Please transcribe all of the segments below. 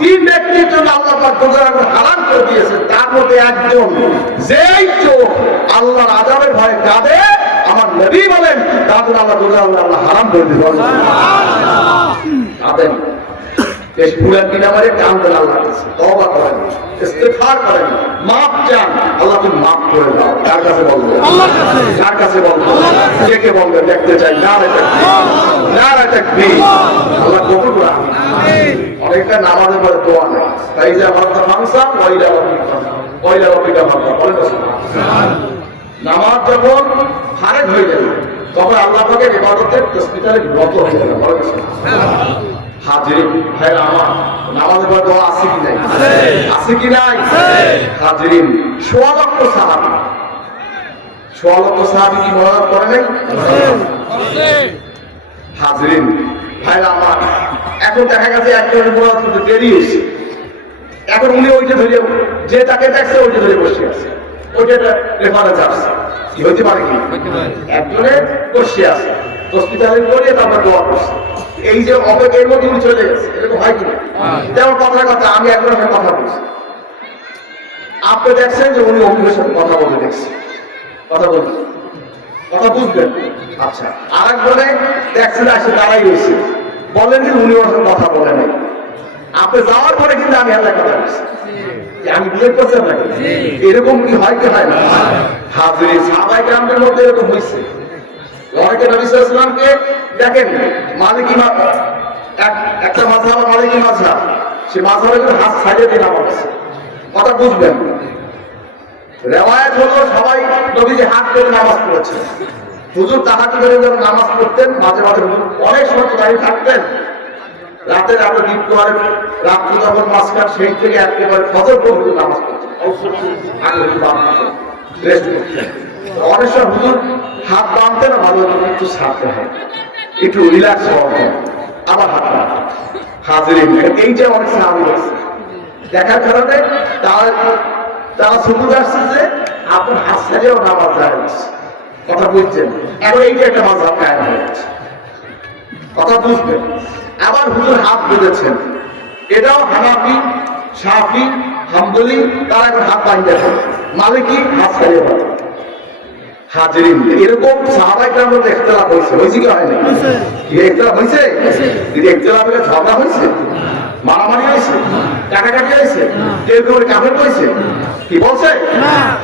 তিন ব্যক্তির জন্য আল্লাহ পাক রোজা হারাম করে দিয়েছেন, তার মধ্যে একজন যেই চোখ আল্লাহর আযাবের ভয়ে কাঁদে, আমার নবী বলেন তাদের আল্লাহ রোজা আল্লাহ হারাম করে দিবেন। কাঁদেন, বেশ পুরা কিনারে কাঁদেন, আল্লাহ তওবা করেন, ইস্তিগফার করেন, মাফ চান, আল্লাহ তুমি মাফ করে দাও। কার কাছে বলবেন? আল্লাহর কাছে। কার কাছে বলবেন? কে কে বলবেন? দেখতে চাই। নারে তাকবীর, নারে তাকবীর। আল্লাহ কবুল করুন। আমিন। অনেকটা নামাজের পরে দোয়া নেই, তাই যে আমার মানসা ওয়াইলা রব্বিকা মানসা বলেন সুবহানাল্লাহ। নামাজ যখন ফারেক হয়ে যাবে তখন আল্লাহ পাকের ইবাদতের তাসবিহে রত হয়ে যাবে, বলেন সুবহানাল্লাহ। হাজিরিন ভাইরা আমার, নামাজের পরে দোয়া আছে কি নাই? আছে কি নাই? হাজিরিন, ১৬ লক্ষ সাহাবী, ১৬ লক্ষ সাহাবী কি মনে করে নাই? হাজিরিন ভাইরা আমার, এখন দেখা গেছে একজনের বড় কিন্তু দেরি হয়েছে, এখন উনি ওইটা ধরে, যে তাকে দেখছে ওইটা ধরে বসে আছে, ওইটা রেফারেন্স আসছে। কি হইতে পারে? কি একজনে বসে আছে, হসপিটালে করিয়ে তারপর দোয়া করছে, এই যে অপেক্ষার মধ্যে উনি চলে গেছে, এরকম হয় কিনা? যেমন কথার কথা, আমি একজনের সাথে কথা বলছি, আপনি দেখছেন যে উনি অভিযোগের সাথে কথা বলতে দেখছে, কথা বলতে, কথা বুঝবেন। আচ্ছা, আর একজনে দেখছেন আসে দাঁড়াই রয়েছে, বলেন যে উনি ওর সাথে কথা বলে নাই, আপনি যাওয়ার পরে কিন্তু আমি হাতে কথা বলছি, আমি বিয়ে করছি আপনাকে। এরকম কি হয় কি হয় না? হাজির সাহাবায়ে কেরামের মধ্যে এরকম হয়েছে। অনেকে নবী সাল্লাল্লাহু আলাইহি ওয়াসাল্লামকে দেখেন মালিকি মাযহাব, একটা মাযহাব মালিকি মাযহাব, সে মাযহাবের হাত সাইডে দিয়ে নামাজ, কথা বুঝবেন। রিওয়ায়াত হলো সবাই নবীজি হাত ধরে নামাজ পড়েছে। হুজুর তাহাজ্জুদের যখন নামাজ পড়তেন, মাঝে মাঝে হুজুর অনেক সময় দাঁড়িয়ে থাকতেন, রাতে রাতে দ্বীপ করে রাত্রি যখন মাঝখান সেই থেকে একেবারে ফজর পর্যন্ত নামাজ পড়তেন, অনেক সময় হুজুর হাত বাঁধতে না, ভালো একটু ছাড়তে হয়, একটু রিল্যাক্স হওয়া হয়, আবার হাত বাঁধতে। হাজিরিন, এইটা অনেক সাহাবী আছে, দেখার কারণে তারা সুযোগ আসছে যে আপনার হাত ছাড়িয়েও নামাজ যায়, কথা বুঝছেন? এখন এইটা একটা মাযহাব কায়েম হয়ে গেছে, কথা বুঝবেন। আবার হুজুর হাত বেঁধেছেন, এটাও হানাফি, শাফি, হাম্বলি, তারা এখন হাত বাঁধতে হয়, মালিকি হাত ছাড়িয়ে হয়। হাজিরিন, এরকম সাহাবায়ে কেরামের মধ্যে ইখতিলাফ হয়েছে, হয়েছে কি হয়নি? কি ইখতিলাফ হয়েছে? যদি ইখতিলাফের ঝগড়া হয়েছে, মারামারি হয়েছে, কাটাকাটি হয়েছে, কেউ কেউ কাফের হয়েছে, কি বলছে?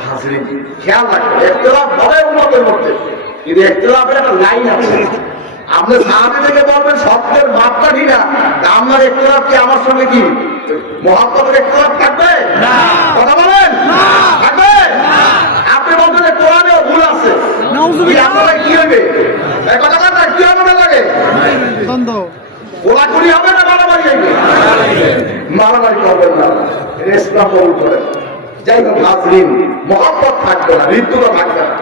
হাজিরিন, খেয়াল রাখবেন, ইখতিলাফ হবে উম্মতের মধ্যে, কিন্তু ইখতিলাফের একটা লাইন আছে। আপনি সাহাবী থেকে বলবেন সত্যের মাপটা ঠিক না, আপনার ইখতিলাফ কি আমার সঙ্গে কি মুহাব্বতের ইখতিলাফ থাকবে? না। কথা বলেন, থাকবে? আপনি বলবেন যে কোরআনেও ভুল আছে, আপনারা কি হবে? এই কথাটা কি হবে না লাগে? কোলাকুলি হবে না মারামারি হবে? মারামারি করবেন না, ইসলাম কবুল করেন। যাই হোক হাজিরিন, মুহাব্বত থাকবে না, হৃদ্যতা থাকবে না,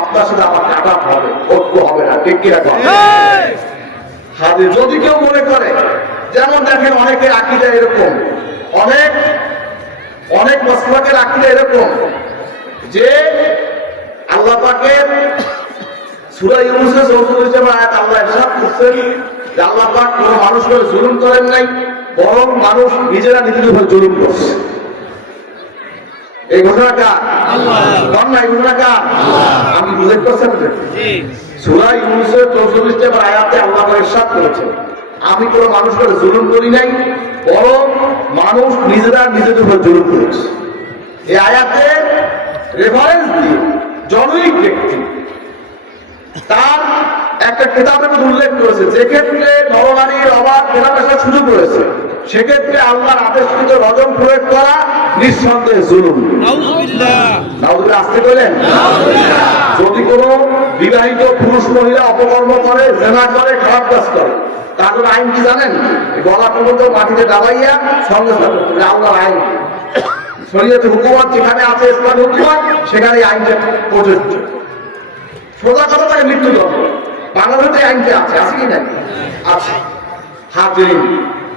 আপনার সাথে আমার কাটা হবে, ঐক্য হবে না, ঠিক কি রাখবেন? হাজির, যদি কেউ মনে করে, যেমন দেখেন অনেকের আকীদা এরকম, অনেক মাসলাকের আকীদা এরকম যে আল্লাহ পাকের সূরা ইউনূসের ৪৪ নম্বর আয়াত আল্লাহ ইরশাদ করছেন যে আল্লাহ পাক কোনো মানুষের উপর জুলুম করেন নাই, বরং মানুষ নিজেরা নিজেদের উপর জুলুম করছে। এই ঘটনাটা আল্লাহ, এই ঘটনাটা আমি বুঝতে পারছেন? সূরা ইউনূসের ৪৪ নম্বর আয়াতে আল্লাহ ইরশাদ করেছেন, আমি কোনো মানুষের উপর জুলুম করি নাই, বরং মানুষ নিজেরা নিজেদের উপর জুলুম করেছে। এই আয়াতের রেফারেন্স দিয়ে জনৈক ব্যক্তি তার একটা কিতাবের মধ্যে উল্লেখ করেছে, যে ক্ষেত্রে নরনারীর অবাধ মেলামেশা শুরু করেছে, সেক্ষেত্রে আল্লাহর আদেশকৃত রজম প্রয়োগ করা নিঃসন্দেহে জুলুম। নাউযুবিল্লাহ, আসতে বলেন। যদি কোনো বিবাহিত পুরুষ মহিলা অপকর্ম করে, জেনা করে, খারাপ কাজ করে, তার আইন কি জানেন? গলা পর্যন্ত মাটিতে দাবাইয়া সংস্কার করতে হবে, আল্লাহর আইন। শরীয়তে হুকুমত যেখানে আছে, ইসলামী হুকুমত, সেখানে আইনটা প্রযোজ্য। সোজা কথা তাকে মৃত্যুদণ্ড, বাংলাদেশে আইনটা আছে, আছে কি না? আছে। হাজিরিন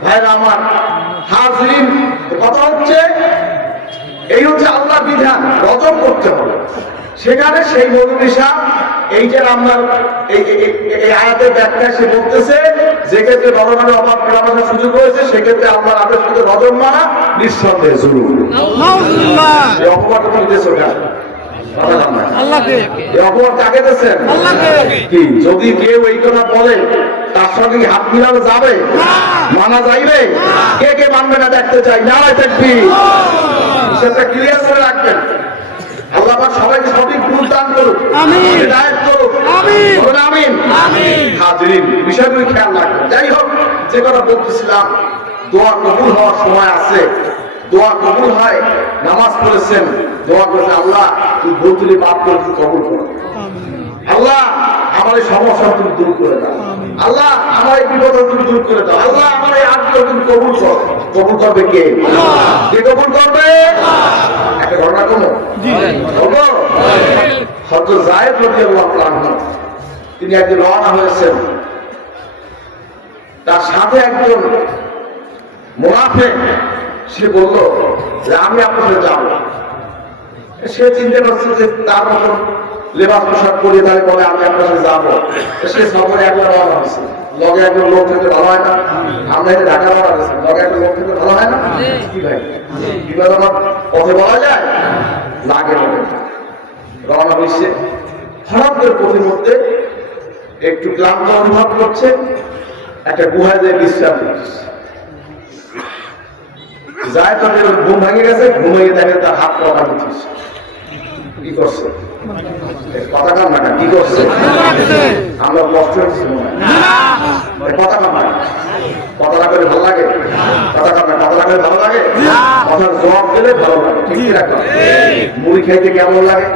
ভাইরা আমার, হাজিরিন, কথা হচ্ছে এই হচ্ছে আল্লাহর বিধান, রজম করতে হবে। সেখানে সেই মৌলবী সাহেব এইটার আমরা এই আয়াতের ব্যাখ্যায় সে বলতেছে যে ক্ষেত্রে রমজানের অভাব মেলামেশার সুযোগ রয়েছে সেক্ষেত্রে আল্লাহর আদেশ শুধু রজম মানা নিঃসন্দেহে জরুর। এই অপবাদ তুমি দিয়েছো কেন? যদি কেউ এই কথা বলে তার সঙ্গে হাত মিলানো যাবে, মানা যাইবে? কে কে মানবে না দেখতে চাই, নারায় থাকবি। সেটা ক্লিয়ার করে রাখবেন। আল্লাহ পাক সবাইকে সঠিক ভুল দান করুক, হিদায়াত করুক, আমিন। হাজিরিন, বিষয়গুলি খেয়াল রাখবেন। যাই হোক, যে কথা বলতেছিলাম, দোয়া কবুল হওয়ার সময় আছে। দোয়া কবুল হয়, নামাজ পড়েছেন, দোয়া করেছেন আল্লাহ তুই ভুল তুলি মাফ করে তুই কবুল করো। আল্লাহ আমার এই সমস্যা তুমি দূর করে দাও। আল্লাহ আমার এই বিপদ তুমি দূর করে দাও। আল্লাহ আমার এই আত্মীয় তুমি কবুল করো। কবুল করবে কে? কে কবুল করবে? একটা ঘটনা কোনো হযরত যায়েদ রাদিয়াল্লাহু আনহু তিনি একদিন রওনা হয়েছেন, তার সাথে একজন মুনাফিক সে বলল যে আমি আপনার সাথে যাবো। সে চিন্তা করছে যে তার মতন লেবাস পোশাক করিয়ে তাহলে বলে আমি আপনার সাথে যাবো। সে সফরে একবার রওনা হয়েছে, লগে একজন লোক থেকে ভালো হয় না? আমরা এটা ঢাকা রওনা হয়েছে, লগে একজন লোক থেকে ভালো হয় না? কি ভাই বিপদ আমার পথে বলা যায় লাগে লগে রওনা হয়েছে। হঠাৎ করে পথের মধ্যে একটু ক্লান্ত অনুভব করছে, একটা গুহায় দিয়ে বিশ্রাম করছে। যায় তো ঘুম ভেঙে গেছে, ঘুমিয়ে দেখে তার হাত পা উঠেছে। কি করছে? কথা কান না, কি করছে? আমরা কষ্ট হচ্ছে কথা কান না, কথা না করে ভালো লাগে? কথা কান না, কথা না করে ভালো লাগে? কথার জবাব দিলে ভালো লাগে। ঠিক রাখলাম। মুড়ি খাইতে কেমন লাগে?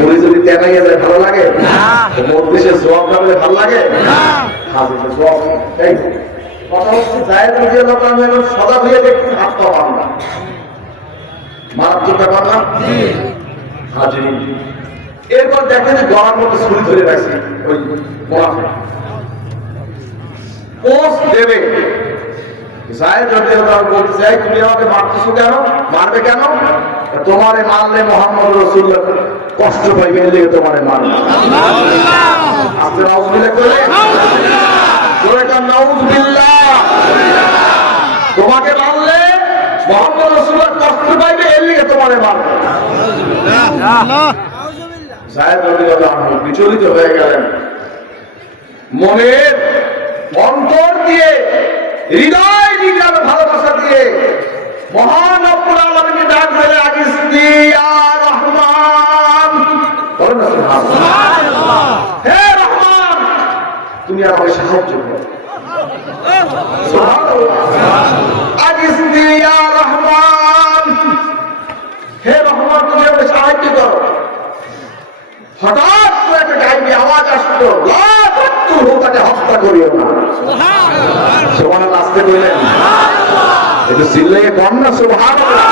মুড়ি যদি তেনাইয়া যায় ভালো লাগে? মধ্যে জবাব না বলে ভালো লাগে? জবাব এই কথা হচ্ছে জায়েদ রাদিয়াল্লাহু আনহু এখন সজাগ হয়ে দেখুন হাত পা বাঁধা মারাত্মক ব্যাপার না? হাজিরিন, এরপর দেখেন যে গলার মধ্যে ছুরি ধরে রাখছে ওই মুনাফিক। পোস্ট দেবে। জায়েদ রাদিয়াল্লাহু আনহু বলছে তুমি আমাকে মারতেছো কেন? মারবে কেন? তোমারে মারলে মুহাম্মদ রাসূলুল্লাহ কষ্ট পাইবে, এর লেগে তোমারে মারবে। সুবহানাল্লাহ। আপনি নাউযুবিল্লাহ করে তোমাকে মারলে মুহাম্মদ রাসূলুল্লাহ কষ্ট পাইবে, এর লিগে তোমারে মারবে। যায়েদ রাদিয়াল্লাহু আনহু বিচলিত হয়ে গেলেন। মনের অন্তর দিয়ে, হৃদয় দিয়ে, ভালোবাসা দিয়ে মহান রব্বুল আলামিনকে ডাক দিলে আগিসনি ইয়া রহমান। বলেন না সুবহানাল্লাহ। হে রহমান, তুমি আমাকে সাহায্য করো। আগিসনি ইয়া রহমান, হে রহমান তুমি আমাকে সাহায্য করো। হঠাৎ করে একটা গাইবি আওয়াজ আসলো, লা তাকতুলহু, তাকে হত্যা করিও না। সুবহানাল্লাহ। সুবহানাল্লাহ। আসতে কইলেন একটু চিল্লাইয়ে কম না সুবহানাল্লাহ।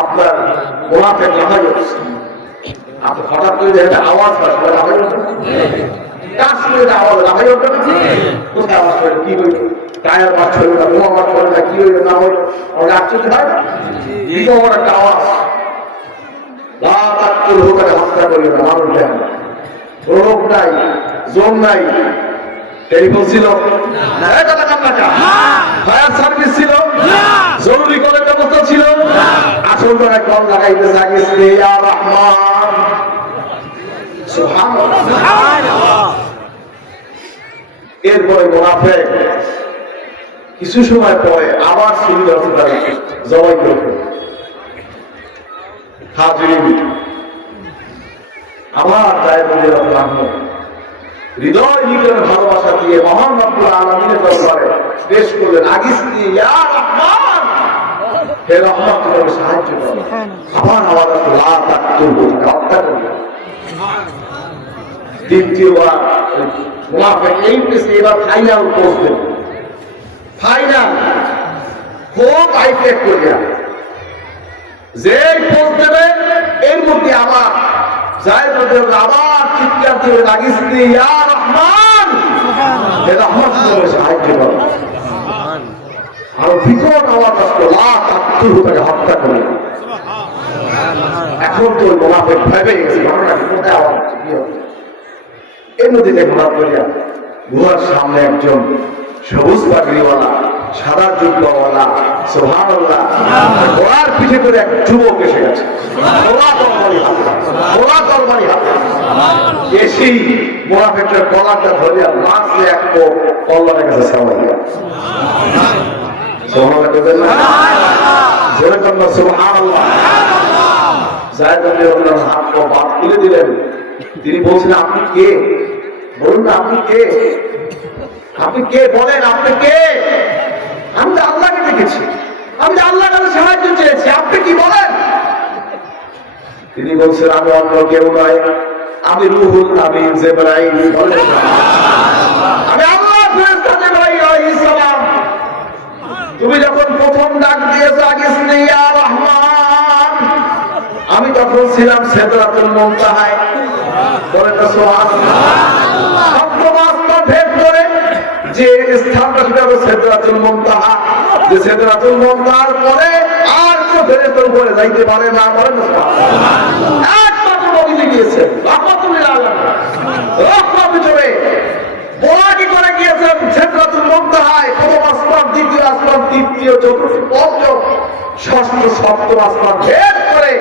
আপনার মুনাফিক লাফাই উঠছে। আপনি হঠাৎ করে যে একটা আওয়াজ আসলে লাফাই উঠবে, কাশ্মীরের আওয়াজ লাফাই উঠবে না? কোথায় আওয়াজ করে কি হইল? টায়ার মাছ হইল না, বোমা মাছ হইল না, কি হইল না হইল? আমাকে আশ্চর্য হয় না? কি তোমার একটা আওয়াজ, লা তাকতুলহু, তাকে হত্যা করিও না। মানুষ দেন রোগ নাই, জোর নাই, টেলিফোন ছিল, ফায়ার সার্ভিস ছিল, জরুরি করে ব্যবস্থা ছিল, আসল টাকা কম লাগাইতে জাগিয়েছে ইয়া রহমান। সুবহানাল্লাহ। এরপরে মুনাফিক কিছু সময় পরে আবার শুরু করতে পারে জবাই করতে। হাজিরিন, আমার জায়েদ রাদিয়াল্লাহু আনহু হৃদয় নিকটে ভালোবাসা দিয়ে মহান রব্বুল আলামিনের দরবারে পেশ করলেন আগিসনি ইয়া রহমান, হে রহমান তুমি আমাকে সাহায্য করো। আবার আওয়াজ আসলো লা তাকতুলহু, হত্যা করো। দ্বিতীয়বার মুনাফিক এই পেশে এবার ফাইনাল পোস্ট দেবে। ফাইনাল হোক আইটেক করিয়া যে পোস্ট দেবে এর মধ্যে আবার জায়েদ রাদিয়াল্লাহু আবার চিৎকার দিয়ে লাগিসনি ইয়া রহমান, হে রহমান তুমি আমাকে সাহায্য করো। আর বিকট আওয়াজ আসলো লা তাকতুলহু, তাকে হত্যা করো। এখন তো মুনাফিক ভেবে গেছে ঘটনা কোথায় আওয়াজ হচ্ছে, কি হচ্ছে। এই নদীতে ঘোরা করিয়া গুহার সামনে একজন সবুজ পাগড়িওয়ালা সাদা জুব্বাওয়ালা সুবহানাল্লাহ ঘোড়ার পিঠে করে এক যুবক এসে গেছে, তরবারি হাতে এসেই মুনাফিকের কলারটা ধরিয়া মারছে এক কল্লারের কাছে সামাইয়া। সুবহানাল্লাহ বলেন না, জোরে কন্যা সুবহানাল্লাহ। যায়েদ রাদিয়াল্লাহু আনহু হাত পা বাদ তুলে দিলেন। তিনি বলছিলেন, আপনি কে? বলুন না, আপনি কে? আপনি কে বলেন, আপনি কে? আমি তো আল্লাহকে দেখেছি, আমি তো আল্লাহর কাছে সাহায্য চেয়েছি, আপনি কি বলেন? তিনি বলছেন, আমি অন্য কেউ নয়, আমি রুহুল আমিন জিবরাইল। আমি আল্লাহর ফেরেশতা জিবরাইল আলাইহিস সালাম। তুমি যখন প্রথম ডাক দিয়েছো আগিসনি ইয়া রহমান, আমি তখন ছিলাম সিদরাতুল মুনতাহায়। বলেন না সুবহানাল্লাহ। সপ্তম আসমান ভেদ করে যে স্থানটা সেটা হলো সিদরাতুল মুনতাহা, যে সিদরাতুল মুনতাহার পরে আর কেউ ফেরেশতার উপরে যাইতে পারে না। বলেন না সুবহানাল্লাহ। একমাত্র নবী গিয়েছে রাহমাতুল লিল আলামিন, রহমত হিসেবে বোরাকি করে গিয়েছেন সিদরাতুল মুনতাহায়। প্রথম আসমান, দ্বিতীয় আসমান, তৃতীয়, চতুর্থ, পঞ্চম, ষষ্ঠ, সপ্তম আসমান ভেদ করে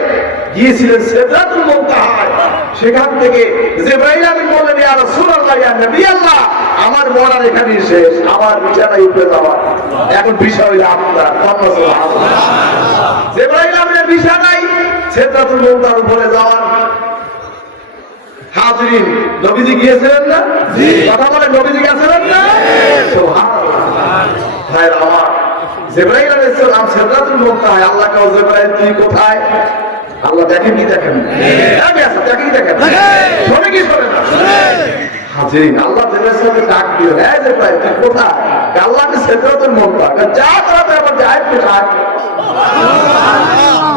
গিয়েছিলেন সিদরাতুল মুনতাহায়। সেখান থেকে জিবরাইল আমিন বললেন, ইয়া রাসূলুল্লাহ, ইয়া নবী আল্লাহ, আমার মরার এখানেই শেষ, আমার বিছানায় উপরে যাওয়া। এখন বিষয় হইল আপনার। জিবরাইল আমিনের বিছানায় সিদরাতুল মুনতাহার উপরে যাওয়ার। হাজিরিন, নবীজি গিয়েছিলেন না? জি। কথা বলে, নবীজি গিয়েছিলেন না? সুবহানাল্লাহ। ভাই আমার, জিবরাইল আলাইহিস সালাম সিদরাতুল মুনতাহায়। আল্লাহ কাও জিবরাইল, তুই কোথায়? আল্লাহ দেখেন কি দেখেন? দেখেন কি দেখেন? শোনে কি শোনে না? হাজিরিন, আল্লাহ জিবরাইলকে ডাক দিল, হ্যাঁ জিবরাইল তুই কোথায়? আল্লাহকে সিদরাতুল মুনতাহা, যা তোরা আবার যায় কোথায়?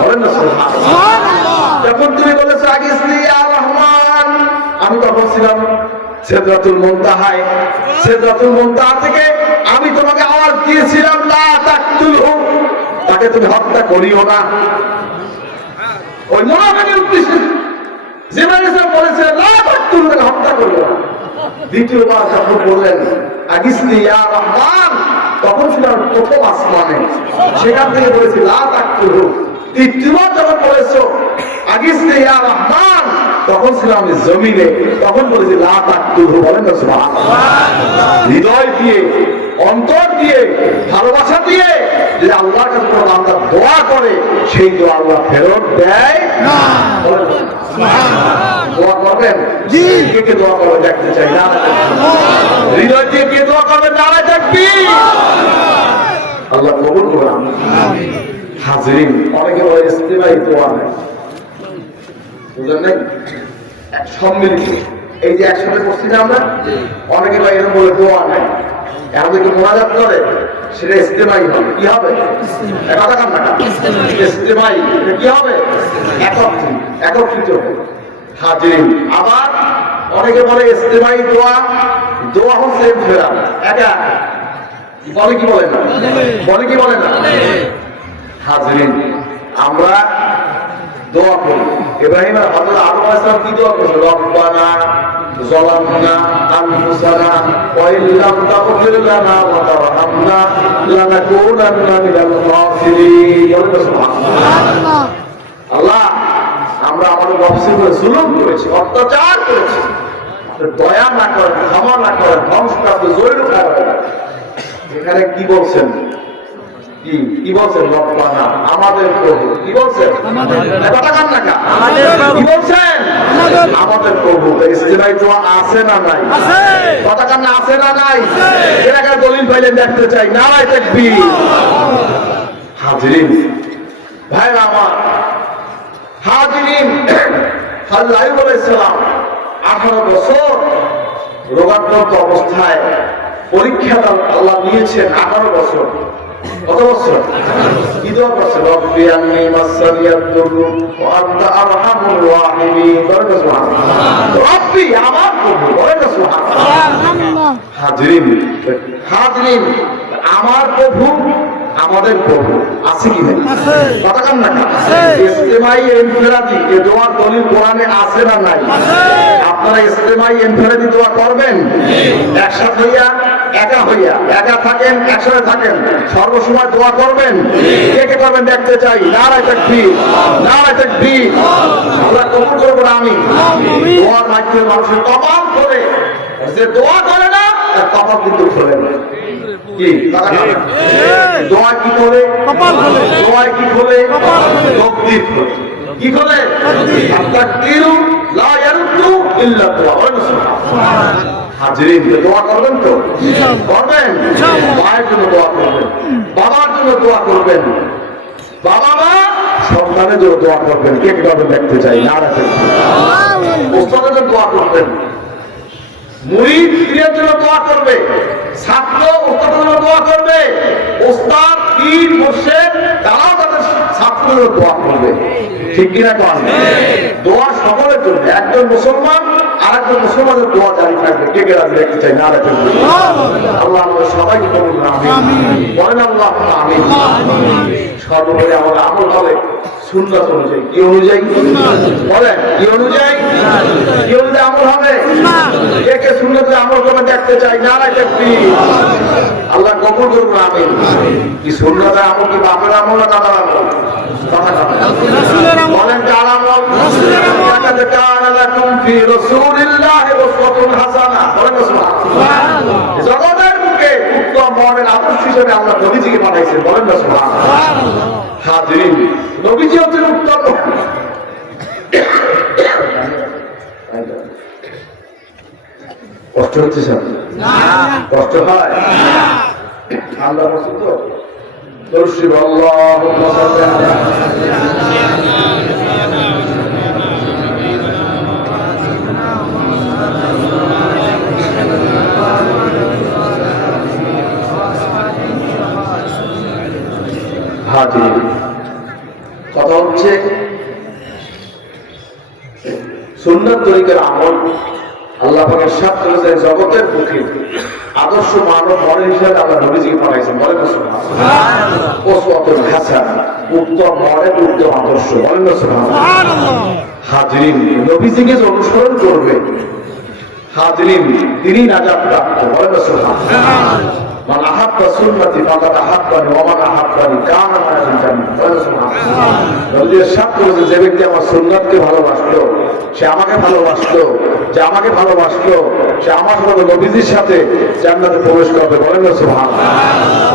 বলেন না সুবহানাল্লাহ। যখন তুমি বলেছো আগিসনি ইয়া রহমান, আমি তখন ছিলাম সিদরাতুল মুনতাহায়। সিদরাতুল মুনতাহা থেকে আমি তোমাকে আওয়াজ দিয়েছিলাম, লা তাকতুলহু, তাকে তুমি হত্যা করিও না। ওই মুনাফিকের উদ্দেশ্যে জিবরাইল বলেছিলেন, লা তাকতুলহু, তাকে হত্যা করিও না। দ্বিতীয়বার যখন বললেন আগিসনি ইয়া রহমান, তখন ছিলাম প্রথম আসমানে, সেখান থেকে বলেছি লা তাকতুলহু। তৃতীয়বার যখন বলেছো আগিসনি ইয়া রহমান, তখন ছিলাম আমি জমিনে, তখন বলেছি লা তাকতুলহু। বলেন না সুবহানাল্লাহ। হৃদয় দিয়ে, অন্তর দিয়ে, ভালোবাসা দিয়ে যে আল্লাহর কাছে কোনো বান্দা দোয়া করে, সেই দোয়া আল্লাহ ফেরত দেয় না। বলেন সুবহানাল্লাহ। দোয়া করবেন? জি। কে কে দোয়া করবেন দেখতে চাই? না, হৃদয় দিয়ে কে দোয়া করবেন? নারায় তাকবীর। আল্লাহ কবুল করুন। আমিন। হাজিরিন, অনেকে বলে ইস্তেমাই দোয়া নাই, বুঝলেন নাই? সম্মিলিত এই যে একসাথে বসছি না আমরা, অনেকে ভাই এরকম বলে দোয়া নাই, এখন একটু মোনাজাত করে, সেটা ইস্তেমাই হবে। কি হবে? কথা কান না, ইস্তেমাই কি হবে? একত্রিত। হাজিরিন, আবার অনেকে বলে ইস্তেমাই দোয়া, দোয়া হচ্ছে ফেরা একা বলে, কি বলে না? বলে কি বলে না? হাজিরিন, আমরা দোয়া করি। ইব্রাহিম আর হযরত আদম আলাইহিস সালাম কি দোয়া করেছেন? রব্বানা যালামনা আনফুসানা ওয়া ইল্লাম তাগফির লানা ওয়া তারহামনা লানাকুনান্না মিনাল খাসিরিন। সুবহানাল্লাহ। আল্লাহ, আমরা আমাদের নফসের উপরে জুলুম করেছি, অত্যাচার করেছি, দয়া না করেন, ক্ষমা না করেন, ধ্বংসপ্রাপ্ত জৈর খারাপ। এখানে কি বলছেন? কি বলছেন? রব্বানা, আমাদের প্রভু। কি বলছেন? কথা কান না, কি বলছেন? আমাদের প্রভু। ইস্তেমাই দোয়া আছে না নাই? কথা কান না, আছে না নাই? এলাকার দলিল পাইলেন দেখতে চাই। নারায়ে তাকবীর। হাজিরিন, ভাইরা আমার, হাজিরিন, হযরত আইয়ুব আলাইহিস সালাম 18 বছর রোগাক্রান্ত অবস্থায় পরীক্ষা আল্লাহ নিয়েছেন। 18 বছর। কত বছর? কি দোয়া করছেন? রব্বি আন্নী মাসসানিয়াদ দুররু ওয়া আনতা আরহামুর রাহিমিন। বলেন সুবহানাল্লাহ। রব্বি, আমার প্রভু। বলেন সুবহানাল্লাহ। হাজিরিন, আমার প্রভু আমাদের করবো আছে কি না কথা কান না ইস্তেমাই ইনফিরাদি এ দোয়ার দলিল কোরআনে আছে না নাই আপনারা ইস্তেমাই ইনফিরাদি দোয়া করবেন একসাথে হইয়া একা থাকেন একসাথে থাকেন সর্বসময় দোয়া করবেন কে কে করবেন দেখতে চাই নারায়ে তাকবীর আল্লাহ কবুল করবো না আমি দোয়ার মাধ্যমে মানুষের কপাল খোলে যে দোয়া করে না তার কপাল কিন্তু খোলে না কি দোয়া কি করে কপাল খোলে দোয়া কি খোলে তকদীর খোলে কি খোলে তাকদীরু লা ইয়ারুদ্দু ইল্লা দুআ হাজিরিন দোয়া করবেন তো করবেন মায়ের জন্য দোয়া করবেন বাবার জন্য দোয়া করবেন বাবা মা সন্তানের জন্য দোয়া করবেন কে কে করবেন দেখতে চাই না রাখেন ওস্তাদের জন্য দোয়া করবেন মুরিদ পীরের জন্য দোয়া করবে ছাত্র ওস্তাদের জন্য দোয়া করবে ওস্তাদ পীর মুর্শিদ তারাও তাদের ছাত্রদের জন্য দোয়া করবে ঠিক কিনা কোন দোয়া সকলের জন্য একজন মুসলমান আর একজন মুসলমানের দোয়া জারি থাকবে কে কে রাজি দেখতে চাই না রাখেন আল্লাহ আমাদের সবাইকে কবুল করুন আমিন বলেন আল্লাহ আমিন সর্বোপরি আমাদের আমল হবে সুন্নাত অনুযায়ী কি অনুযায়ী বলেন কি অনুযায়ী আমল হবে কে কে সুন্নাতে আমল করে দেখতে চাই নারায়ে তাকবীর আল্লাহ কবুল করুন আমিন কি সুন্নাতে আমল কি বাপের আমল না দাদার আমল কথা রাসূলের আমল বলেন কার আমল রাসূলের আমল লাকাদ কানা লাকুম ফি রাসূলিল্লাহি উসওয়াতুন হাসানাহ বলেন সুবহানাল্লাহ জগতের বুকে উত্তম মডেল আদর্শ হিসেবে আল্লাহ নবীজিকে পাঠাইছেন বলেন না সুবহানাল্লাহ হাজিরিন নবীজি হচ্ছেন উত্তম কষ্ট হচ্ছে স্যার কষ্ট হয় আল্লাহ রাসূল তো দরুদ আল্লাহুম্মা সাল্লি আলা হাজির কথা হচ্ছে সুন্নাত তরিকার আমল আল্লাহ পাকের সাথ করেছেন জগতের বুকে আদর্শ মানব মডেল হিসেবে আল্লাহ নবীজিকে পাঠাইছেন বলেন না সুবহানাল্লাহ উসওয়াতুন হাসানাহ উত্তম মডেল উত্তম আদর্শ বলেন না সুবহানাল্লাহ হাজিরিন নবীজিকে অনুসরণ করবে হাজিরিন তিনি নাজাত প্রাপ্ত বলেন না সুবহানাল্লাহ মান আহাব্বা সুন্নতি ফাকাদ আহাব্বানি ওয়া মান আহাব্বানি কানা মা'আল জান্নাহ বলেন সুবহানাল্লাহ নবীজির সাথ করেছেন যে ব্যক্তি আমার সুন্নাতকে ভালোবাসলো সে আমাকে ভালোবাসলো যে আমাকে ভালোবাসলো সে আমার সাথে নবীজির সাথে জান্নাতে প্রবেশ করবে বলেন না সুবহানাল্লাহ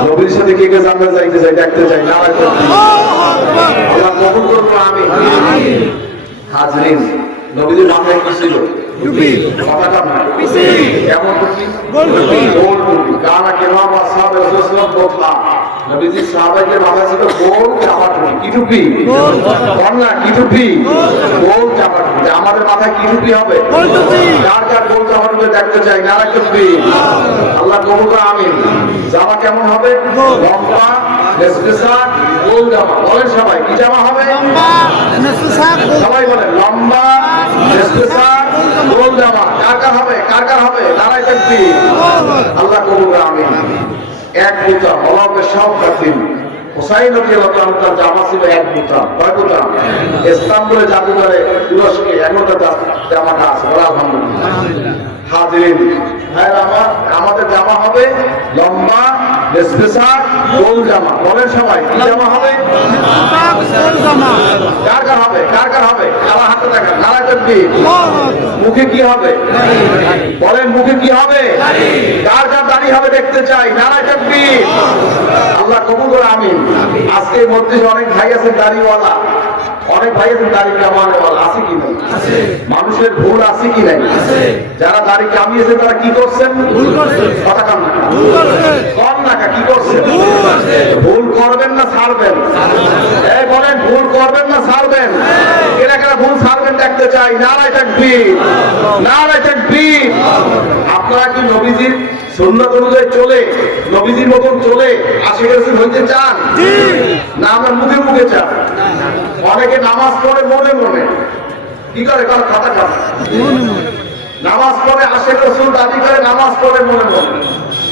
নবীজির সাথে কে কে জান্নাতে যাইতে চাই দেখতে চাই নারায়ে তাকবীর আল্লাহ কবুল করুন আমিন হাজিরিন নবীজির মাথায় কি ছিল টুপি কথা কাম না কেমন টুপি গোল টুপি কানা কেমন সাহাবে রাসূলুল্লাহ বলতা নবীজি সাহাবাদের মাথায় ছিল গোল চাপা টুপি কি টুপি বল না কি টুপি গোল চাপা টুপি আমাদের মাথায় কি টুপি হবে গোল টুপি কার কার গোল চাপা টুপি দেখতে চাই নারায়ে তাকবীর আল্লাহ কবুল করুন আমিন জামা কেমন হবে লম্বা নেসফেসা গোল জামা বলেন সবাই কি জামা হবে লম্বা নেসফেসা সবাই বলেন লম্বা নেসফেসা গোল জামা কার কার হবে নারায়ে তাকবীর আল্লাহ কবুল করুন আমিন এক বুতাম আল্লাহকে সব কাতিন হুসাইন রাদিয়াল্লাহু আনহু তার জামা ছিল এক বুতাম কয় বুতাম ইস্তাম্বুলে জাদুঘরে তুরস্কে এখনটা জামাটা আছে বলা আলহামদুলিল্লাহ হাজিরিন ভাইরা আমাদের জামা হবে লম্বা নেসফেসা গোল জামা বলেন সবাই কি জামা হবে গোল জামা কার কার হবে আল্লাহ হাতে দেখেন নারায়ে তাকবীর মুখে কি হবে বলেন মুখে কি হবে কার কার দাড়ি হবে দেখতে চাই নারায়ে তাকবীর আল্লাহ কবুল করুন আমিন আজকে মধ্যে অনেক ভাই আছেন দাড়িওয়ালা অনেক ভাই আছেন দাড়ি কামানোয়ালা আছে কি নাই মানুষের ভুল আছে কি নাই যারা দাড়ি কামিয়েছে তারা কি করছেন ভুল করছেন কথা কাম না কম না কি করছেন ভুল করবেন না ছাড়বেন এই বলেন ভুল করবেন না ছাড়বেন কেনা কেনা ভুল ছাড়বেন দেখতে চাই নারায়ে তাকবীর আপনারা কি নবীজির সুন্নাত অনুযায়ী চলে নবীজির মতন চলে আশিক রাসূল হইতে চান না আমরা মুখে মুখে চান অনেকে নামাজ পড়ে মনে মনে কি করে কার খাতা খাতা নামাজ পড়ে আশিক রাসূল দাবি করে নামাজ পড়ে মনে মনে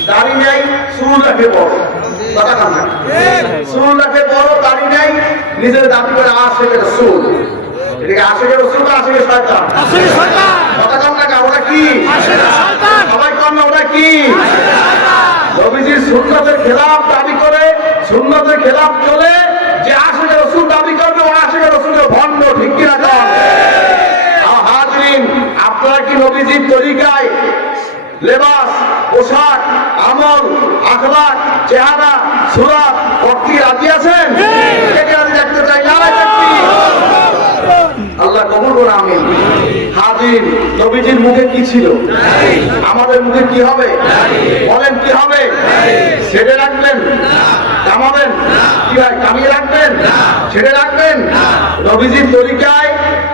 দাড়ি নেই চুল রাখে বড় কথা কান না চুল রাখে বড় দাড়ি নাই নিজের দাবি করে আশেকের রাসূল এদিকে আশেকের রাসূল না আশেকের শয়তান কথা কান না ওরা কি সবাই কান না ওরা কি নবীজির সুন্নতের খেলাফ দাবি করে সুন্নতের খেলাফ চলে যে আশেকের রাসূল দাবি করবে ওরা আশেকের রাসূলের ভণ্ড ঠিক কিনা কন হাজরিন আপনারা কি নবীজির তরিকায় লেবাস পোশাক আমল আখলাক চেহারা সুরাত ভক্তি রাজি আছেন কে রাজি দেখতে চাই নারায় তাকবীর আল্লাহ কবুল করুন আমিন হাজির নবীজির মুখে কি ছিল আমাদের মুখে কি হবে বলেন কি হবে ছেড়ে রাখবেন কামাবেন কি ভাই কামিয়ে রাখবেন ছেড়ে রাখবেন নবীজির তরিকায়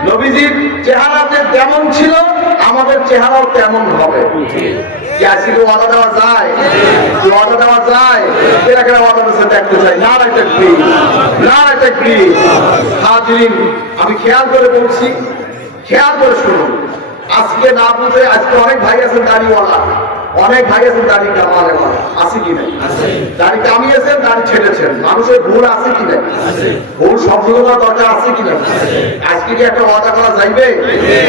নবীজির চেহারাতে যেমন ছিল আমাদের চেহারাও তেমন হবে কি আজকে ওয়াদা দেওয়া যায় কি ওয়াদা দেওয়া যায় এরা কেন ওয়াদা দিচ্ছে দেখতে চাই নারায় তাকবীর নারায় তাকবীর হাজিরিন আমি খেয়াল করে বলছি খেয়াল করে শুনুন আজকে না বুঝে আজকে অনেক ভাই আছেন দাড়িওয়ালা অনেক ভাই আছেন দাড়ি কামালে আছে কি নাই দাড়ি কামিয়েছেন দাড়ি ছেড়েছেন মানুষের ভুল আছে কি নাই ভুল সংশোধন দরকার আছে কি না আজকে কি একটা ওয়াদা করা যাইবে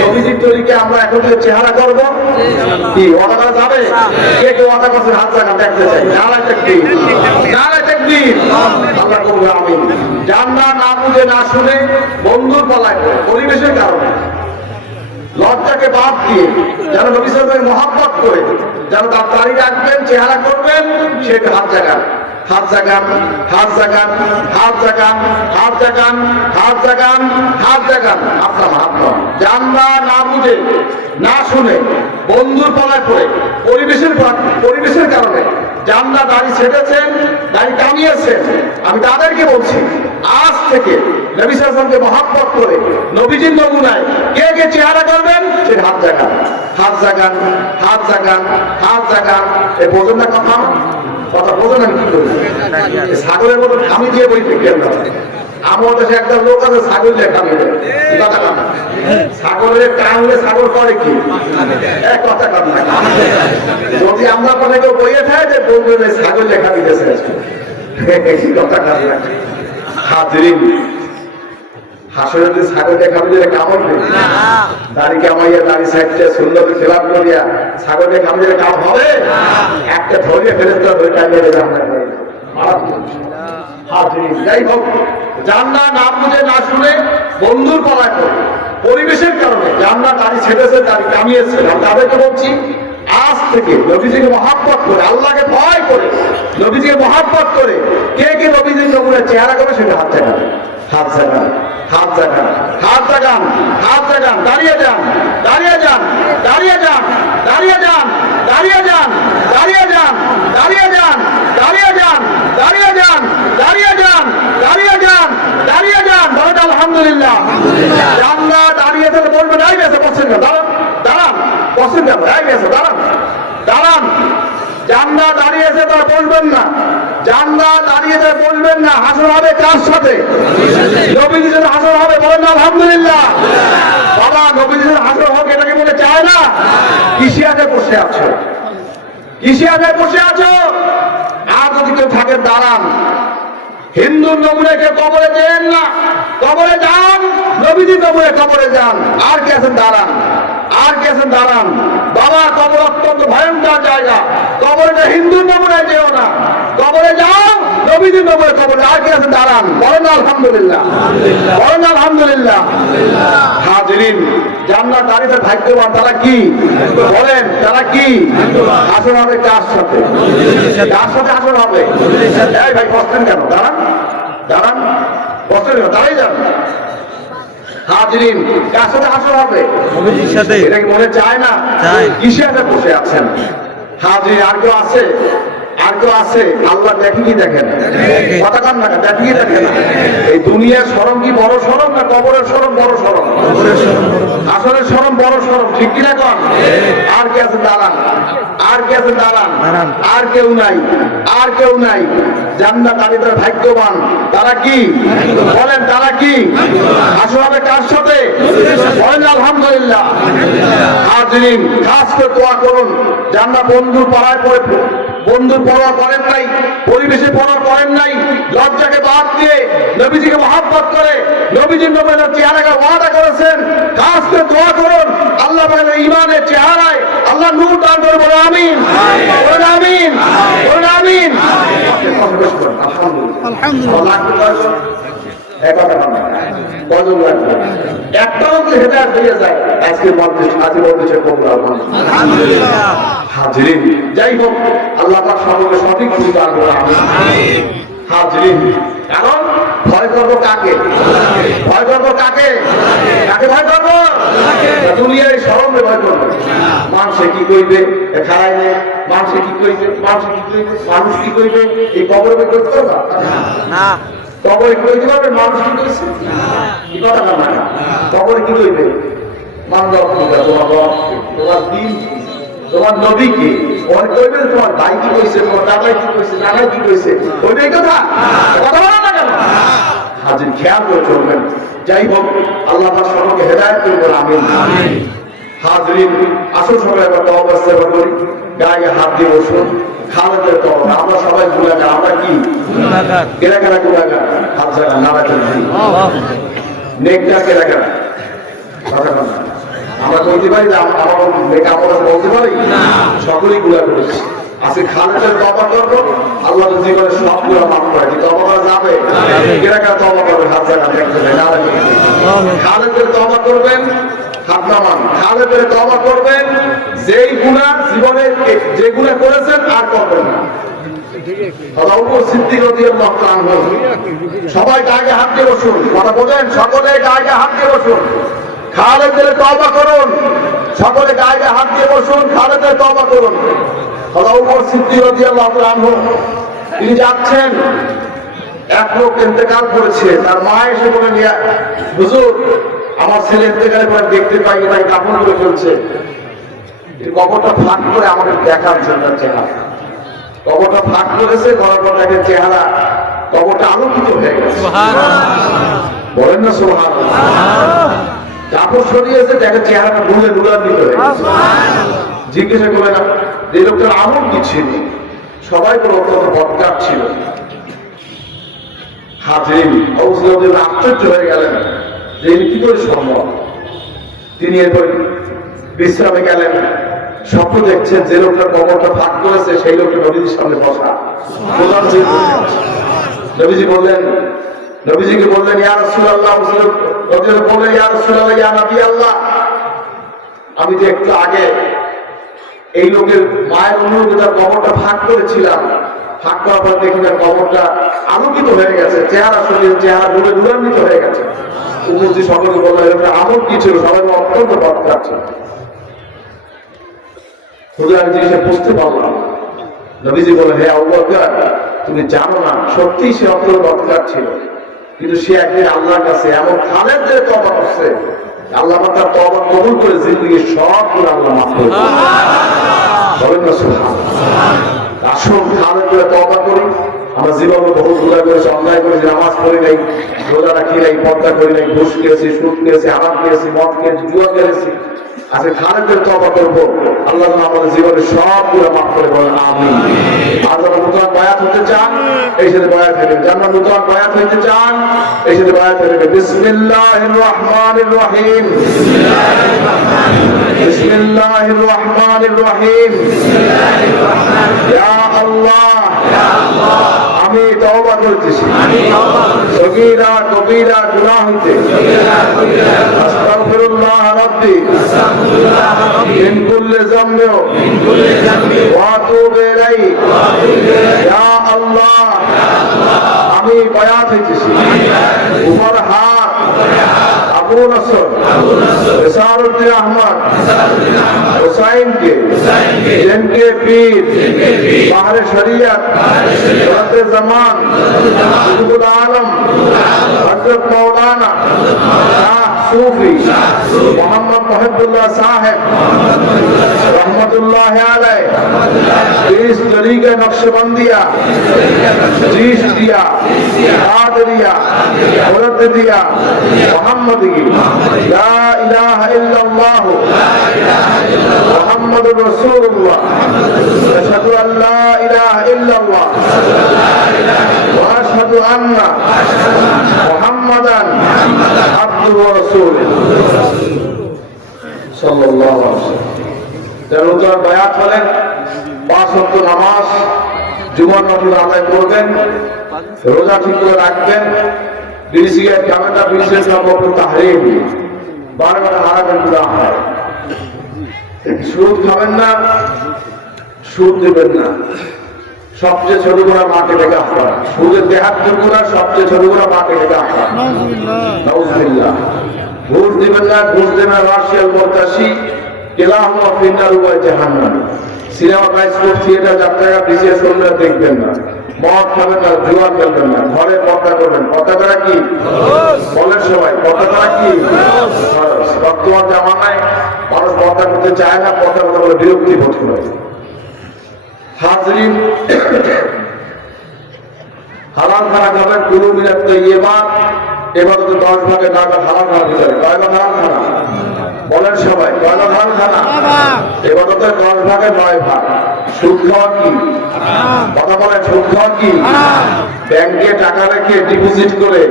নবীজির তরিকে আমরা এখন যে চেহারা করব কি ওয়াদা করা যাবে কে কে ওয়াদা করছেন হাত জায়গা দেখতে চাই নারায় তাকবীর নারায় তাকবীর আল্লাহ করবো আমিন জাননা না বুঝে না শুনে বন্ধুর পালায় পরিবেশের কারণে লজ্জাকে বাদ দিয়ে যেন নবী সাল্লাল্লাহু মহব্বত করে যেন তার দাড়ি রাখবেন চেহারা করবেন সে হাত জাগান হাত জাগান হাত জাগান হাত জাগান হাত জাগান হাত জাগান হাত জাগান আপনার হাত জানবা না বুঝে না শুনে বন্ধুর পালায় পড়ে পরিবেশের কারণে জানলা দাড়ি ছেড়েছেন দাড়ি কামিয়েছেন আমি তাদেরকে বলছি আজ থেকে নবী সাল্লাল্লাহু আলাইহি ওয়াসাল্লামকে মহব্বত করে নবীজির নমুনায় কে কে চেহারা করবেন সে হাত জাগান হাত জাগান হাত জাগান হাত জাগান এই বোঝেন না কথা বোঝেন আমি কি করি ছাগলের মতো খামি দিয়ে বই থেকে আমার দেশে একটা লোক আছে ছাগল দিয়ে খামি দেয় কথা কান ছাগলের কানলে ছাগল করে কি এক কথা কান না যদি আমরা কোনো কেউ বইয়ে থাকে যে বলবেন ছাগল লেখা দিতেছে কথা কান না হাজরিন হাসরে যদি ছাগল লেখা দিলে কামড় নেই দাড়ি কামাইয়া দাড়ি সাইডটা সুন্দর খেলাপ করিয়া ছাগল লেখা দিলে কাম হবে একটা ধরিয়ে ফেরেস্তা ধরে টাইমে দেবে আমরা হাজরিন যাই হোক জাননা না বুঝে না শুনে বন্ধুর পালায় করে পরিবেশের কারণে জাননা দাড়ি ছেড়েছে দাড়ি কামিয়েছে আমি তাদেরকে বলছি আজ থেকে নবীজিকে মহব্বত করে আল্লাহকে ভয় করে নবীজিকে মহব্বত করে কে কে নবীজির নমুনার চেহারা করে সেটা হাত জাগান হাত জাগান হাত জাগান হাত জাগান হাত জাগান দাঁড়িয়ে যান দাঁড়িয়ে যান দাঁড়িয়ে যান দাঁড়িয়ে যান দাঁড়িয়ে যান দাঁড়িয়ে যান দাঁড়িয়ে যান দাঁড়িয়ে যান দাঁড়িয়ে যান দাঁড়িয়ে যান দাঁড়িয়ে যান দাঁড়িয়ে যান বলেন আলহামদুলিল্লাহ জানলা দাঁড়িয়ে থেকে বলবেন এই গেছে বসেন না দাঁড়ান দাঁড়ান বসেন না এই গেছে দাঁড়ান দাঁড়ান জানলা দাঁড়িয়েছে তা বলবেন না জানলা দাঁড়িয়েছে বলবেন না হাসর হবে কার সাথে নবীজির সাথে হাসর হবে বলেন আলহামদুলিল্লাহ বাবা নবীজির হাসর হোক এটাকে বলে চায় না কিসে আগে বসে আছো কিসে আগে বসে আছো আর যদি কেউ থাকে দাঁড়ান হিন্দুর নমুনাকে কবরে যেন না কবরে যান নবীজি কবরে যান আর কে আছেন দাঁড়ান আর কে আছেন দাঁড়ান বাবা কবর অত্যন্ত ভয়ঙ্কর জায়গা কবরে হিন্দুর নমুনায় যেও না কবরে যাও নবীজির নমুনায় কবরে আর কে আছেন দাঁড়ান বলেন আলহামদুলিল্লাহ বলেন আলহামদুলিল্লাহ হাজরিন জান্নাত দাঁড়িয়ে ভাগ্যবান তারা কি বলেন তারা কি আসর হবে কার সাথে কার সাথে আসর হবে এই ভাই বসছেন কেন দাঁড়ান দাঁড়ান বসছেন কেন দাঁড়িয়ে যান হাজরিন কার সাথে আসর হবে নবীজির সাথে এটা কি মনে চায় না কিসে আগে বসে আছেন হাজরিন আর কেউ আছে আর কেউ আছে আল্লাহ দেখি কি দেখেন কথা কান না দেখি কি দেখেন এই দুনিয়ার শরম কি বড় শরম না কবরের শরম বড় শরম আসরের শরম বড় শরম ঠিক কিনা কন আর কে আছে দাঁড়ান আর কে আছে দাঁড়ান আর কেউ নাই আর কেউ নাই জান্নাত তাদের ভাগ্যবান তারা কি বলেন তারা কি আসর হবে কার সাথে বলেন আলহামদুলিল্লাহ হাজরিন খাস করে দোয়া করুন জান্নাত বন্ধু পাড়ায় পড়ে বন্ধুর পরোয়া করেন নাই, পরিবেশে পরোয়া করেন নাই, লজ্জাকে বাদ দিয়ে নবীজিকে মহব্বত করে নবীজির নামে চেহারাকে ওয়াদা করেছেন। কাজ করে দোয়া করুন, আল্লাহ পাকের ঈমানের চেহারায় আল্লাহ নূর দান করে। বলে আমিন, বলে আমিন, বলে আমিন। আলহামদুলিল্লাহ। একটা মধ্যে হেদায়েত হয়ে যায় আজকে হাজরিন। যাই হোক, আল্লাহ পাক সকলকে সঠিক বুঝ দান করে। হাজরিন, কারণ ভয় করবো কাকে? ভয় করবো কাকে? কাকে ভয় করবো? দুনিয়ায় স্মরণে ভয় করবো। মানুষে কি করবে খায় নেই, মানুষে কি করবে, মানুষে কি করবে, মানুষ কি করবে, এই কবরে করতে পারবা না। কবরে কি করতে পারবে? মানুষ কি করছে কি কথা না, কবরে কি করবে? মানব তোমার দিন, তোমার নবী কি ওর কইবে, তোমার ভাই কি কইছে, তোমার দাদাই কি কইছে, নানাই কি কইছে, ওইটাই কথা কথা বলো না কেন? হাজির খেয়াল করে চলবেন। যাই হোক, আল্লাহ পাক সকলকে হেদায়েত করবেন। আমিন। হাজরিন, আসল সবাই একবার তওবা ইস্তেগফার করি, গায়ে হাত দিয়ে বসুন। খালেদের তওবা, আমরা সবাই গুনাহগার। আমরা কি গুনাহগার? কেরা কেরা গুনাহগার? হাত জায়গা নাড়াতে দিই। নেকটা কেরা কেরা? কথা বল। আমরা বলতে পারি যে আমার আমরা বলতে পারি না, সকলেই গুনাহ করেছি। আজকে খালেদের তওবা করবো, আল্লাহ জীবনের সব গুনাহ মাফ করে দিই। তওবা করা যাবে? কেরা কেরা তওবা করবে? হাত জায়গা দেখতে নাড়াতে। খালেদের তওবা করবেন, হাত নামান। খালেদের তওবা করবেন, যেই গুনাহ জীবনে যে গুনাহ করেছেন আর করবেন না। সবাই গায়ে হাত দিয়ে বসুন। কথা বলেন, সকলে গায়ে হাত দিয়ে বসুন। খালেদের তওবা করুন, সকলে গায়ে হাত দিয়ে বসুন। খালেদের তওবা করুন। তিনি যাচ্ছেন, এক লোক ইন্তেকাল করেছে, তার মা এসে বলে, হুজুর আমার ছেলে ইন্তেকালের পরে দেখতে পাই তাই কাপড় করে ফেলছে, কবরটা ফাঁক করে আমাকে দেখার জন্য চেহারা। কবরটা ফাঁক করেছে, করার পর দেখেন চেহারা, কবরটা আলোকিত হয়ে গেছে। বলেন না সুবহানাল্লাহ। কাপড় সরিয়েছে, দেখেন চেহারাটা ভুলে দুলান্বিত হয়ে গেছে। জিজ্ঞাসা করে না যে লোকটার আমল কি ছিল? সবাই কোনো অত্যন্ত বদকার ছিল। হাজরিন, অবশ্যই আশ্চর্য হয়ে গেলেন যে কি করে সম্ভব। তিনি এরপর বিশ্রামে গেলেন, স্বপ্ন দেখছেন যে লোকটার কবরটা ফাঁক করেছে সেই লোকটা নবীজির সামনে বসা। নবীজি বললেন, নবীজিকে বললেন, ইয়া রাসূলুল্লাহ, বললেন ইয়া রাসূলুল্লাহ, ইয়া নবী আল্লাহ, আমি যে একটু আগে এই লোকের মায়ের অনুরোধে তার কবরটা ফাঁক করেছিলাম, ফাঁক করার পর দেখি তার কবরটা আলোকিত হয়ে গেছে, চেহারা শরীর চেহারা ডুবে দুরান্বিত হয়ে গেছে। উপস্থিত সকলকে বললেন, আমল কি ছিল? সবাই অত্যন্ত বদকার ছিল। হুজুর আমি জিনিসটা বুঝতে পারলাম। নবীজি বলে, হে আবু বকর, তুমি জানো না, সত্যি সে অত্যন্ত বদকার ছিল, কিন্তু সে একদিন আল্লাহর কাছে এমন খালেদ যে তওবা করছে, আল্লাহ তার তওবা কবুল করে জিন্দেগির সব গুনাহ আল্লাহ মাফ করে দিয়েছে। বলেন না সুবহানাল্লাহ। আসুন খালেদের তওবা করি। আমরা জীবনে বহু গুনাহ করেছি, অন্যায় করেছি, নামাজ পড়ি নাই, রোজা রাখি নাই, পর্দা করি নাই, ঘুষ খেয়েছি, সুদ খেয়েছি, হারাম খেয়েছি, মদ খেয়েছি, জুয়া খেয়েছি। আজকে খালেদের তওবা করবো, আল্লাহ আমাদের জীবনের সব গুনাহ মাফ করে। বলেন আমিন। আর যারা নতুন বায়াত হতে চান এই সাথে বায়াত হবেন। যারা নতুন বায়াত হইতে চান এই সাথে বায়াত হবেন। বিসমিল্লাহির রহমানির রহিম, বিসমিল্লাহির রহমানির রহিম। ইয়া আল্লাহ, আমি তওবা করতেছি সগীরা কবিরা গুনাহ হইতে। আস্তাগফিরুল্লাহ রাব্বি মিন কুল্লি যামবিন ওয়া আতুবু ইলাইহি। ইয়া আল্লাহ, আমি বায়াত হইতেছি উমর হাত আবু নসর ইসারউদ্দিন আহমদ হুসাইনকে जिनके पीर बाहर शरीयत हज़रत ज़मान कुतुबुल आलम हज़रत मौलाना शाह सूफी मोहम्मद मुहिब्बुल्लाह साहब रहमतुल्लाह अलैह इस तरीके नक्शबंदिया चिश्तिया कादरिया मुरद्दिदिया मुहम्मदी ला इलाहा इल्लल्लाह मुहम्मदुर रसूलुल्लाह अशहदु अन ला इलाहा ওয়া আশহাদু আন্না মুহাম্মাদান আবদুহু ওয়া রাসূলুহু সাল্লাল্লাহু আলাইহি ওয়াসাল্লাম। যারা তার বায়াত হলেন 5 ওয়াক্ত নামাজ জুমার নফল আদায় করবেন, রোজা ঠিক করে রাখবেন, বিড়ি সিগারেট খাবেন না, বিড়ি সিগারেট খাওয়া বক্তব্য তাহরিম, বারবার হারাবেন গুনাহ হয়। সুদ খাবেন না, সুদ দেবেন না, সবচেয়ে ছোট গুনাহ মাকে ডেকে হারান। সুদের দেহাত্তর গুনাহ, সবচেয়ে ছোট গুনাহ মাকে ডেকে হারান। নাউযুবিল্লাহ। ঘুষ দিবেন না, ঘুষ দেবেন রাশিয়াল মুরতাশি কিলাহুমা ফিন্নার ওয়া জাহান্নাম। সিনেমা বাইস্কোপ থিয়েটার যাত্রা বিশেষ করলে দেখবেন না, মদ খাবেন না, জুয়া খেলবেন না, ঘরে পর্দা করবেন। পর্দা দ্বারা কি বলেন সবাই? পর্দা দ্বারা কি? বর্তমান জামানায় মানুষ পর্দা করতে চায় না, পর্দা কথা বলে বিরক্তি বোধ করে। হাজরিন, হালাল খানা খাবেন, কুলু মিনাত তাইয়্যিবাত, এবাদতে 10 ভাগের 9 ভাগ হালাল খানার ভিতরে। কয় ভাগ হালাল খানা বলেন সবাই? কয় ভাগ হালাল খানা? এবাদতে 10 ভাগের 9 ভাগ। সুদ খাওয়া কি? কথা বলেন, সুদ খাওয়া কি? ব্যাংকে টাকা রেখে ডিপোজিট করে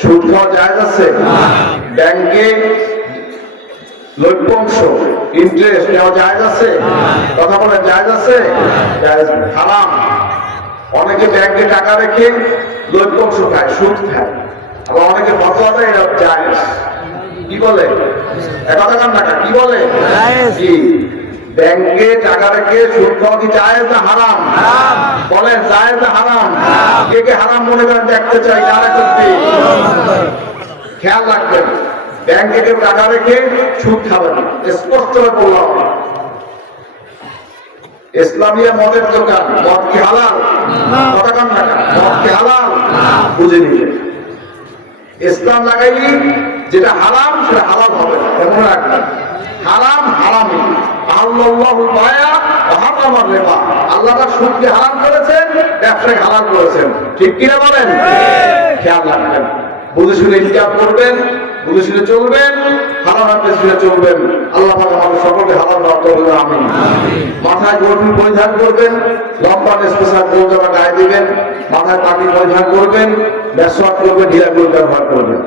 সুদ খাওয়া জায়েজ আছে? ব্যাংকে লভ্যাংশ ইন্টারেস্ট নেওয়া জায়েজ আছে? কথা বলেন, জায়েজ আছে? জায়েজ হারাম। অনেকে ব্যাংকে টাকা রেখে লভ্যাংশ খায়, সুদ খায়। আবার অনেকে ফতোয়া দেয় এটা জায়েজ। কি বলে? কথা কান টাকা কি বলে? জি। ব্যাংকে টাকা রেখে সুদ খাওয়া কি জায়েজ না হারাম? বলেন, জায়েজ না হারাম? কে কে হারাম মনে করেন দেখতে চাই? কারা করতে খেয়াল রাখবেন, ব্যাংকে কেউ টাকা রেখে সুদ খাবেন, স্পষ্ট করে বললাম। ইসলামিয়া মদের দোকান, মদ কি হালাল? কথা কান টাকা মদ কি হালাল? বুঝে নিবেন। ইসলাম লাগাইলি যেটা হারাম সেটা হালাল হবে না, এমন রাখবেন। হারাম হারামই। আল্লাহুল বায়া ওয়া হারামার রিবা। আল্লাহ তাআলা সুদকে হারাম করেছেন, ব্যবসাকে হালাল করেছেন। ঠিক কি না বলেন? খেয়াল রাখবেন, বুঝে শুনে ইনকাম করবেন, বুঝে শুনে চলবেন, হালাল হাতে শুনে চলবেন। আল্লাহ পাক আমাদের সকলকে হালাল দান করুন, আমিন। মাথায় গর্বি পরিধান করবেন, লম্বা স্পেশাল গোলজামা গায়ে দিবেন, মাথায় পাগড়ি পরিধান করবেন, মেসওয়াক করবেন, ঢিলা করে ব্যবহার করবেন।